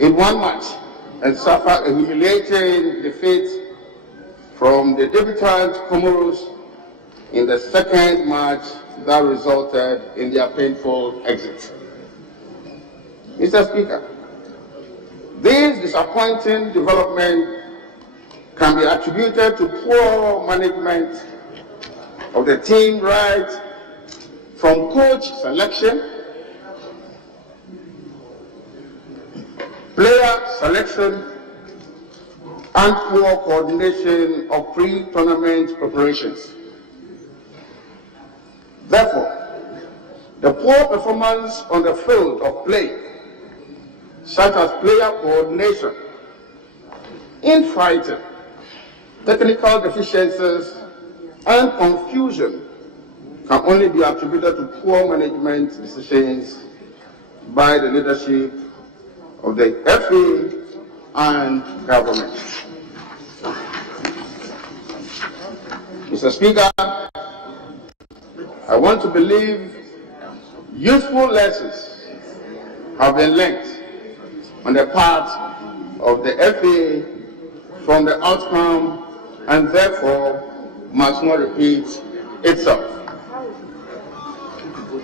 in one match and suffered a humiliating defeat from the debutant Comoros in the second match that resulted in their painful exit. Mr. Speaker, this disappointing development can be attributed to poor management of the team, right from coach selection, player selection, and poor coordination of pre-tournament preparations. Therefore, the poor performance on the field of play, such as player coordination, infighting, technical deficiencies, and confusion can only be attributed to poor management decisions by the leadership of the FA and government. Mr. Speaker, I want to believe useful lessons have been learned on the part of the FA from the outcome and therefore must not repeat itself.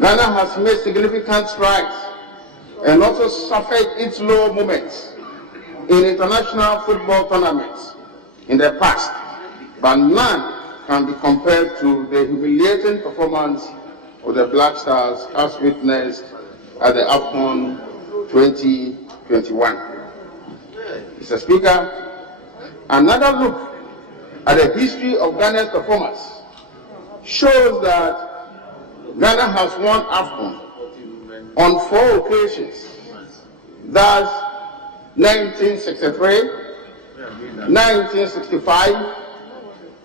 Ghana has made significant strides and also suffered its low moments in international football tournaments in the past, but none can be compared to the humiliating performance of the Black Stars as witnessed at the AFCON 2021. Mr. Speaker, another look at the history of Ghana's performance shows that Ghana has won AFCON on 4 occasions. That's 1963, 1965,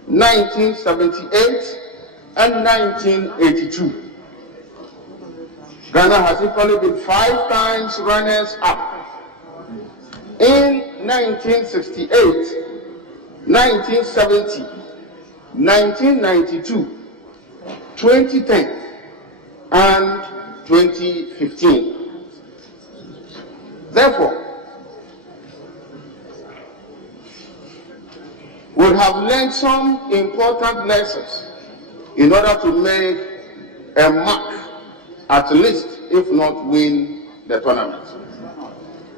1978, and 1982. Ghana has equally been 5 times runners-up. In 1968, 1970, 1992, 2010, and 2015. Therefore, we have learned some important lessons in order to make a mark, at least, if not win the tournament.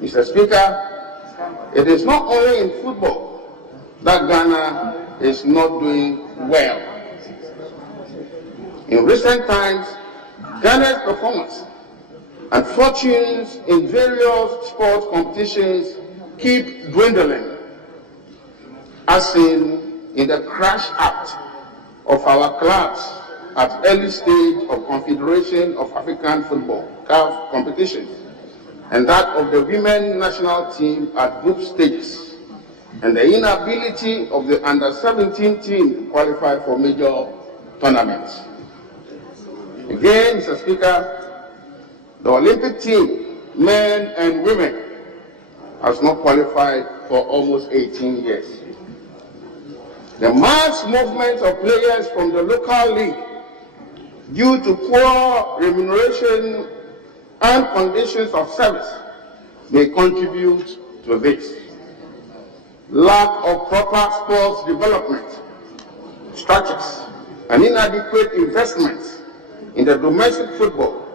Mr. Speaker, it is not only in football that Ghana is not doing well. In recent times, Ghana's performance and fortunes in various sports competitions keep dwindling, as seen in the crash out of our clubs at early stage of Confederation of African Football (CAF) competition, and that of the women national team at group stages, and the inability of the under-17 team to qualify for major tournaments. Again, Mr. Speaker, the Olympic team, men and women, has not qualified for almost 18 years. The mass movement of players from the local league, due to poor remuneration and conditions of service, may contribute to this. Lack of proper sports development structures and inadequate investments in the domestic football,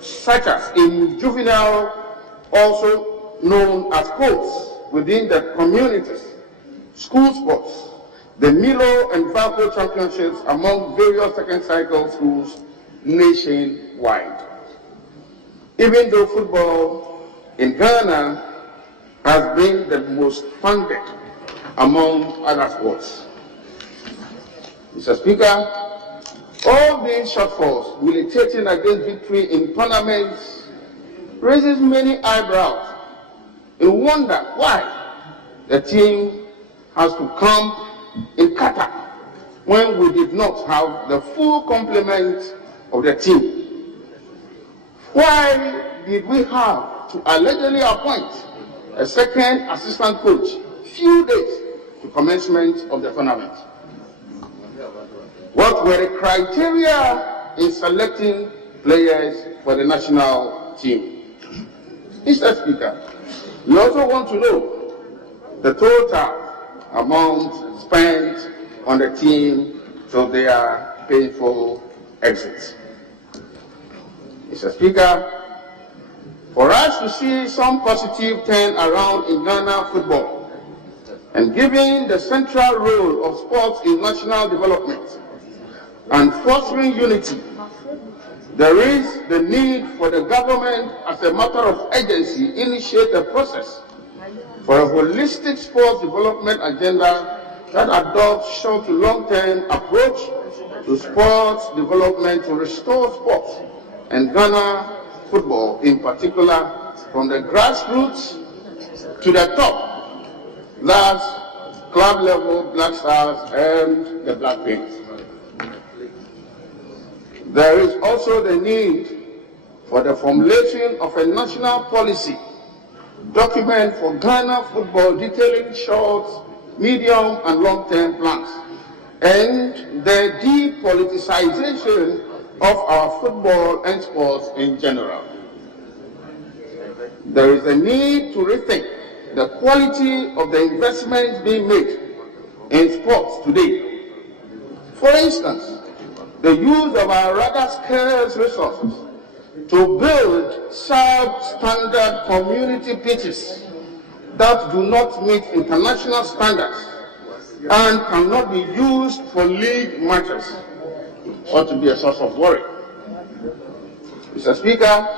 such as in juvenile, also known as codes, within the communities, school sports, the Milo and Valco championships among various second cycle schools nationwide. Even though football in Ghana has been the most funded among other sports. Mr. Speaker, all these shortfalls militating against victory in tournaments raises many eyebrows and wonder why the team has to come in Qatar when we did not have the full complement of the team. Why did we have to allegedly appoint a second assistant coach few days to commencement of the tournament? What were the criteria in selecting players for the national team? Mr. Speaker, We also want to know the total amount spent on the team till their painful exit. Mr. Speaker, for us to see some positive turn around in Ghana football, and given the central role of sports in national development and fostering unity, there is the need for the government, as a matter of urgency, initiate a process for a holistic sports development agenda that adopts short to long-term approach to sports development to restore sports and Ghana football in particular, from the grassroots to the top, that's club level, Black Stars and the Black Pins. There is also the need for the formulation of a national policy document for Ghana football detailing short, medium and long-term plans, and the depoliticization of our football and sports in general. There is a need to rethink the quality of the investments being made in sports today. For instance, the use of our rather scarce resources to build substandard community pitches that do not meet international standards and cannot be used for league matches ought to be a source of worry. Mr. Speaker,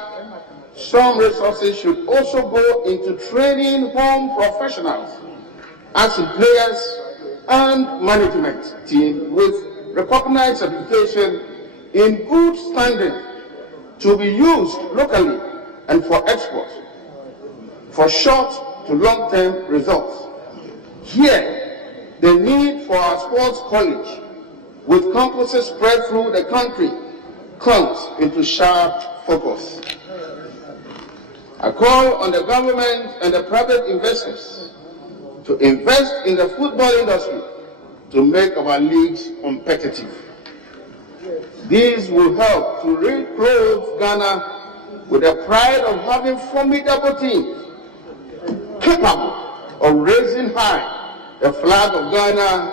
some resources should also go into training home professionals as players and management team with recognized certification in good standing to be used locally and for export for short to long-term results. Here, the need for our sports college with campuses spread through the country comes into sharp focus. I call on the government and the private investors to invest in the football industry to make our leagues competitive. These will help to reclothe Ghana with the pride of having formidable teams capable of raising high the flag of Ghana,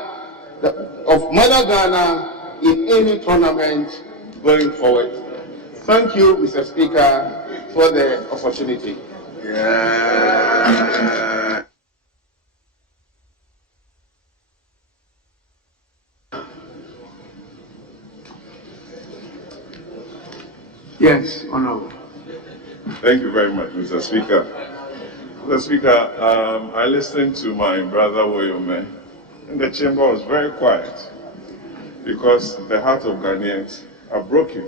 of Mother Ghana, in any tournament going forward. Thank you, Mr. Speaker, for the opportunity. Yeah. Yes, Honorable. Thank you very much, Mr. Speaker. Mr. Speaker, I listened to my brother Woyome, and the chamber was very quiet because the heart of Ghanaians are broken.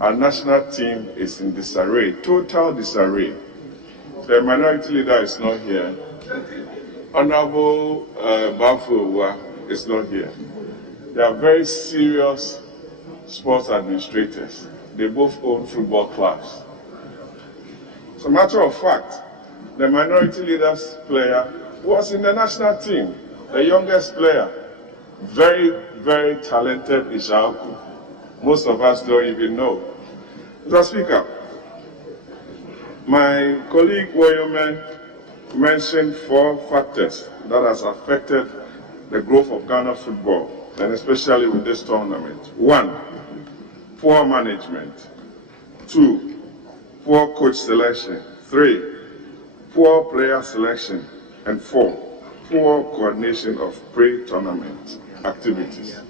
Our national team is in disarray, total disarray. The minority leader is not here. Honorable Bafuwa is not here. They are very serious sports administrators. They both own football clubs. As a matter of fact, the minority leader's player was in the national team, the youngest player, very, very talented Ishaku. Most of us don't even know. Mr. Speaker, my colleague Woyome mentioned 4 factors that has affected the growth of Ghana football, and especially with this tournament. 1, poor management. 2, poor coach selection. 3, poor player selection. And 4, poor coordination of pre-tournament activities.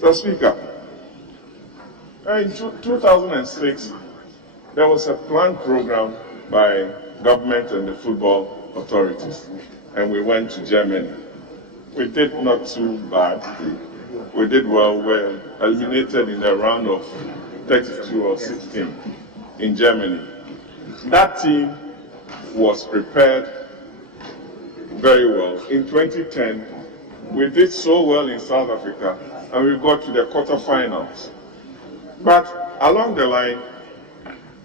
Mr. Speaker, in 2006, there was a planned program by government and the football authorities, and we went to Germany. We did not too bad. We did well. We were eliminated in the round of 32 or 16 in Germany. That team was prepared very well. In 2010, we did so well in South Africa, and we got to the quarterfinals. But along the line,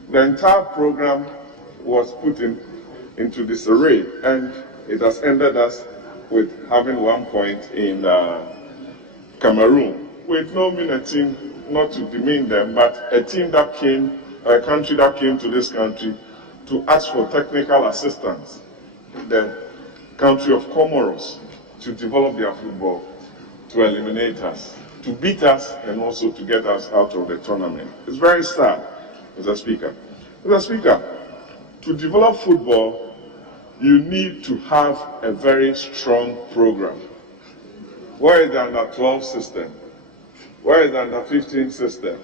the entire program was put into disarray, and it has ended us with having 1 point in Cameroon, with no mean a team, not to demean them, but a team that came, a country that came to this country to ask for technical assistance the country of Comoros to develop their football, to eliminate us, to beat us, and also to get us out of the tournament. It's very sad, Mr. Speaker. Mr. Speaker, to develop football, you need to have a very strong program. Where is the under-12 system? Where is the under-15 system?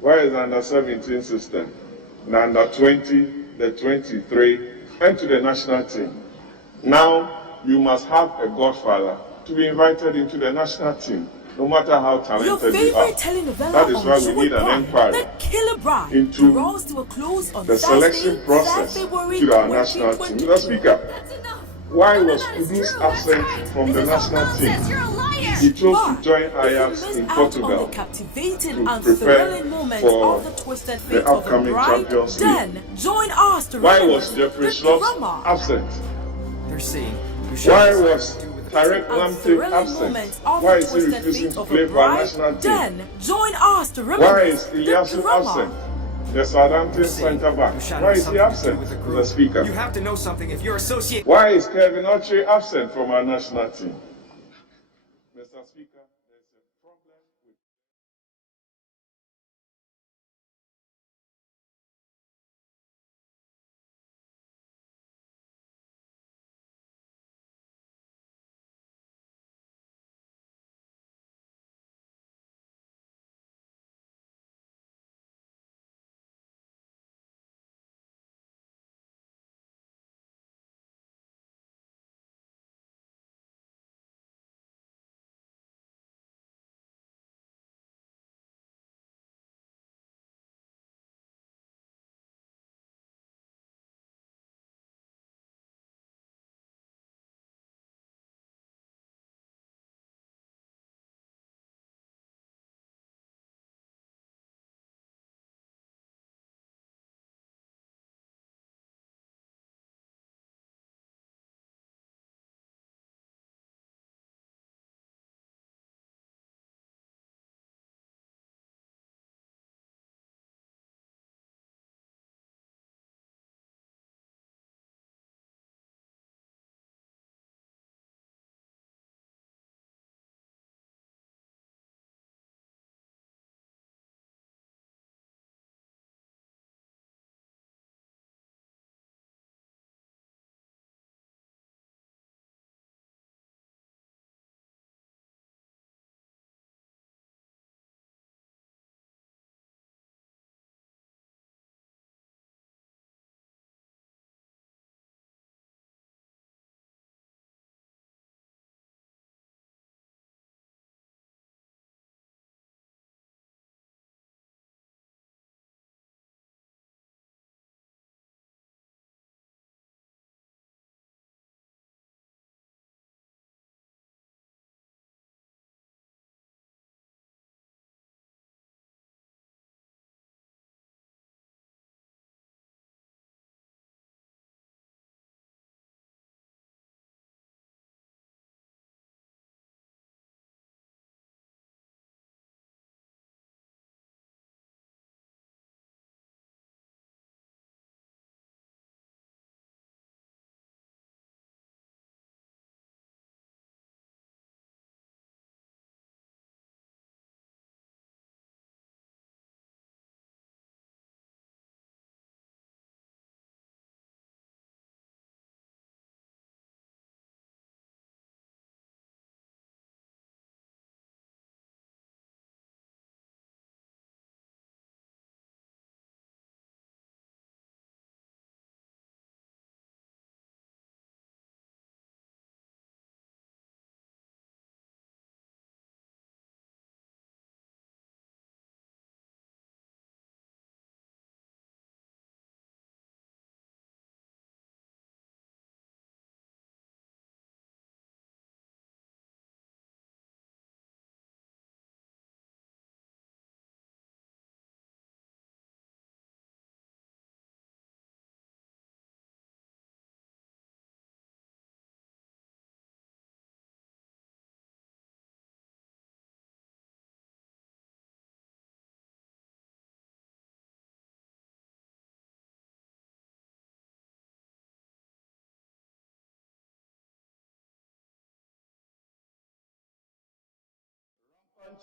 Where is the under-17 system? The under-20, the 23, and to the national team. Now, you must have a godfather to be invited into the national team, no matter how talented you are. That is why we need an inquiry into the selection process to our national team. Mr. Speaker, why was Kudus absent from the national team? He chose to join Ajax in Portugal to prepare for the upcoming Champions League. Why was Jeffrey Schloss absent? Why was Tarek Lamptey absent? Why is he refusing to play for our national team? Why is Ilyasu absent? The Southampton centre back. Why is he absent, Mr. Speaker? You have to know something if you're associated. Why is Kevin Oche absent from our national team? Mr. Speaker.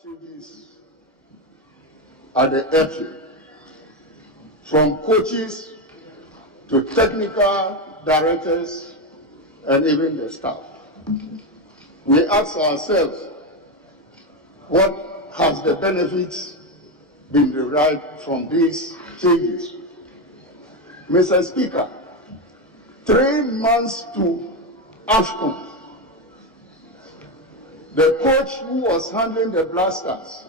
changes at the FA, from coaches to technical directors and even the staff. We ask ourselves, what has the benefits been derived from these changes? Mr. Speaker, 3 months to AFCON, the coach who was handling the Blasters,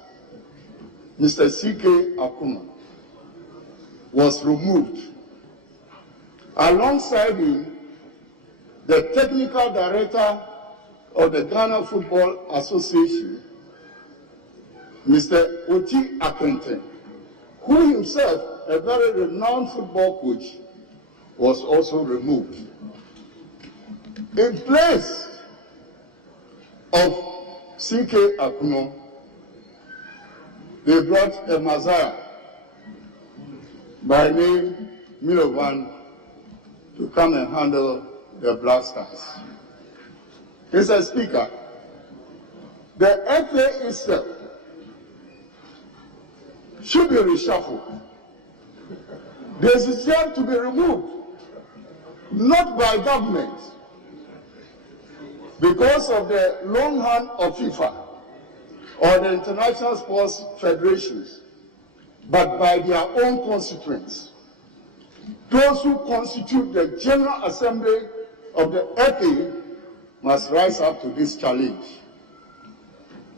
Mr. C.K. Akuma, was removed. Alongside him, the technical director of the Ghana Football Association, Mr. Oti Akente, who himself, a very renowned football coach, was also removed. In place of C.K. Akuma, they brought a Messiah by name Milovan to come and handle the Blasters. Mr. Speaker, the FA itself should be reshuffled. The decision to be removed, not by government, because of the long hand of FIFA or the international sports federations, but by their own constituents. Those who constitute the General Assembly of the FA must rise up to this challenge.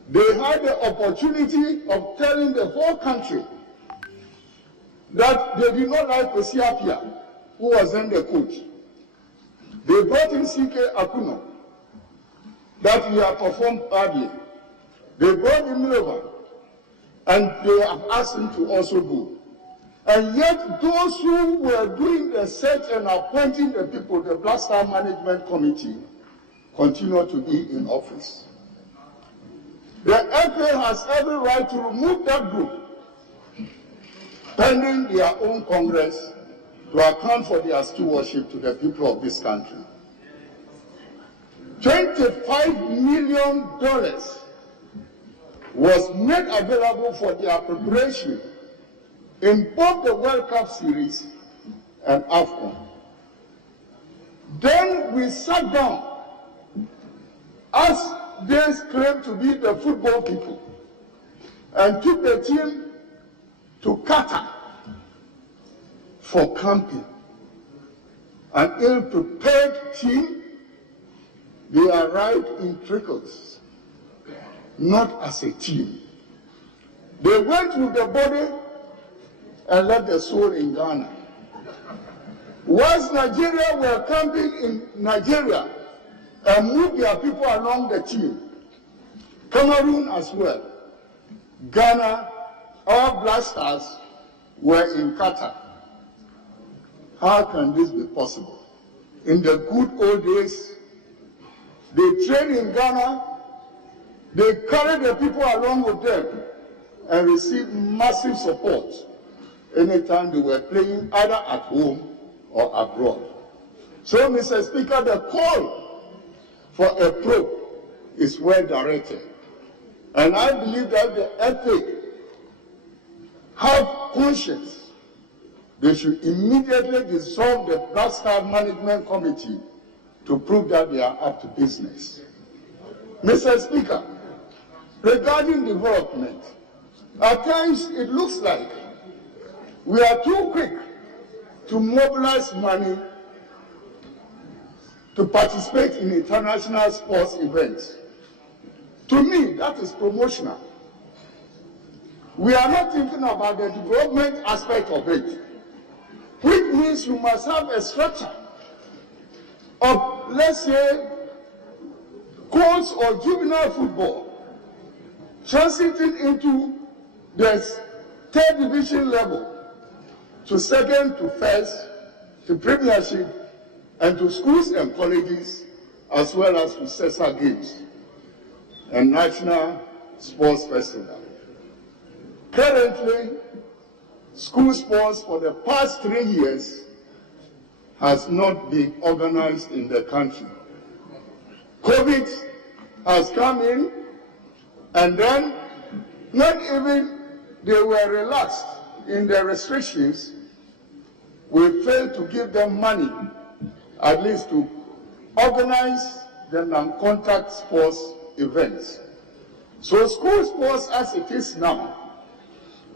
They had the opportunity of telling the whole country that they did not like Osiapia, who was then the coach. They brought in C.K. Akuna, that he had performed badly. They brought in Milovan, and they have asked him to also go. And yet those who were doing the search and appointing the people, the Blaster Management Committee, continue to be in office. The FA has every right to remove that group, pending their own Congress, to account for their stewardship to the people of this country. $25 million was made available for their preparation in both the World Cup series and AFCON. Then we sat down, as they claim to be the football people, and took the team to Qatar for camping. An ill-prepared team, they arrived in trickles, not as a team. They went with the body and left the soul in Ghana. Whilst Nigeria were camping in Nigeria and moved their people along the team, Cameroon as well, Ghana, our Blasters were in Qatar. How can this be possible? In the good old days, they trained in Ghana, they carried the people along with them and received massive support anytime they were playing either at home or abroad. So, Mr. Speaker, the call for a probe is well directed. And I believe that the FA have conscience. They should immediately dissolve the Blaster Management Committee to prove that they are up to business. Mr. Speaker, regarding development, at times it looks like we are too quick to mobilize money to participate in international sports events. To me, that is promotional. We are not thinking about the development aspect of it, which means you must have a structure of, let's say, courts or juvenile football transiting into the third division level, to second, to first, to premiership, and to schools and colleges, as well as to CESA Games and National Sports Festival. Currently, school sports for the past 3 years has not been organized in the country. COVID has come in, and then When even they were relaxed in their restrictions, we failed to give them money, at least to organize the non-contact sports events. So school sports as it is now,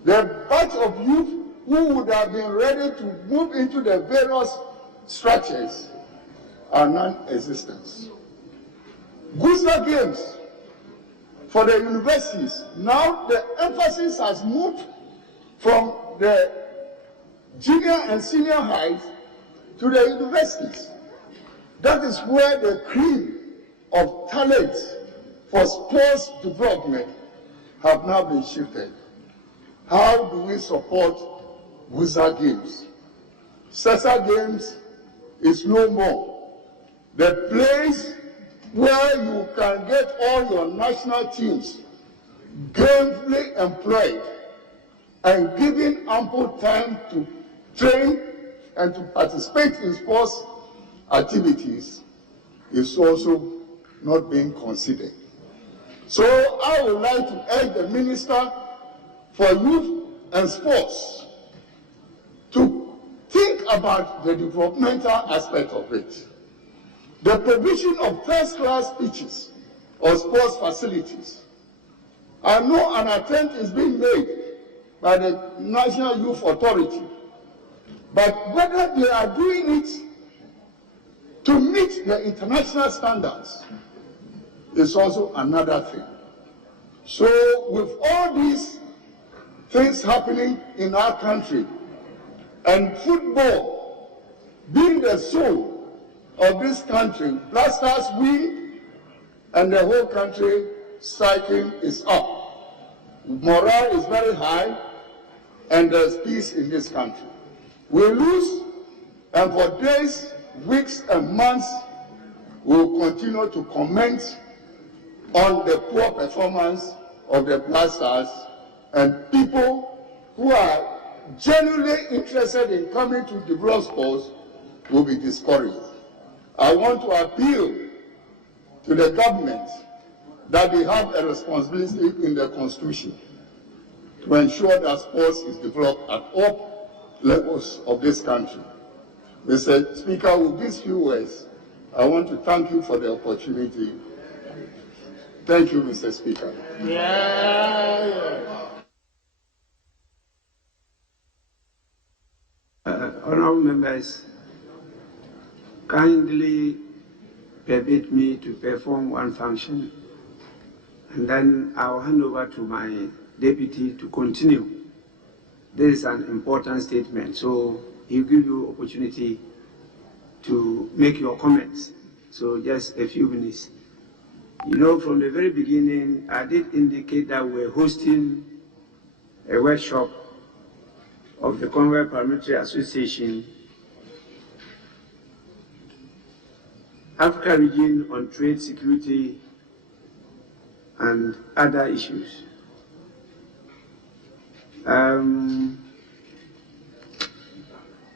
the batch of youth who would have been ready to move into the various structures are non-existent. Booster games for the universities, now the emphasis has moved from the junior and senior highs to the universities. That is where the cream of talent for sports development have now been shifted. How do we support Booster games? Sessa games is no more. The place where you can get all your national teams gainfully employed and given ample time to train and to participate in sports activities is also not being considered. So I would like to urge the Minister for Youth and Sports to think about the developmental aspect of it. The provision of first-class pitches or sports facilities. I know an attempt is being made by the National Youth Authority, but whether they are doing it to meet the international standards is also another thing. So with all these things happening in our country, and football being the soul of this country, Black Stars win and the whole country cycling is up. Morale is very high and there's peace in this country. We lose, and for days, weeks and months we will continue to comment on the poor performance of the Black Stars, and people who are genuinely interested in coming to develop sports will be discouraged. I want to appeal to the government that they have a responsibility in the Constitution to ensure that sports is developed at all levels of this country. Mr. Speaker, with these few words, I want to thank you for the opportunity. Thank you, Mr. Speaker. Honourable members, kindly permit me to perform one function, and then I'll hand over to my deputy to continue. This is an important statement, so he'll give you opportunity to make your comments. So just a few minutes. You know, from the very beginning, I did indicate that we're hosting a workshop of the Commonwealth Parliamentary Association, Africa region on trade, security, and other issues.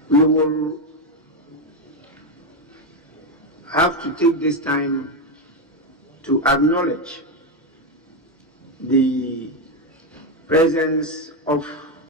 We will have to take this time to acknowledge the presence of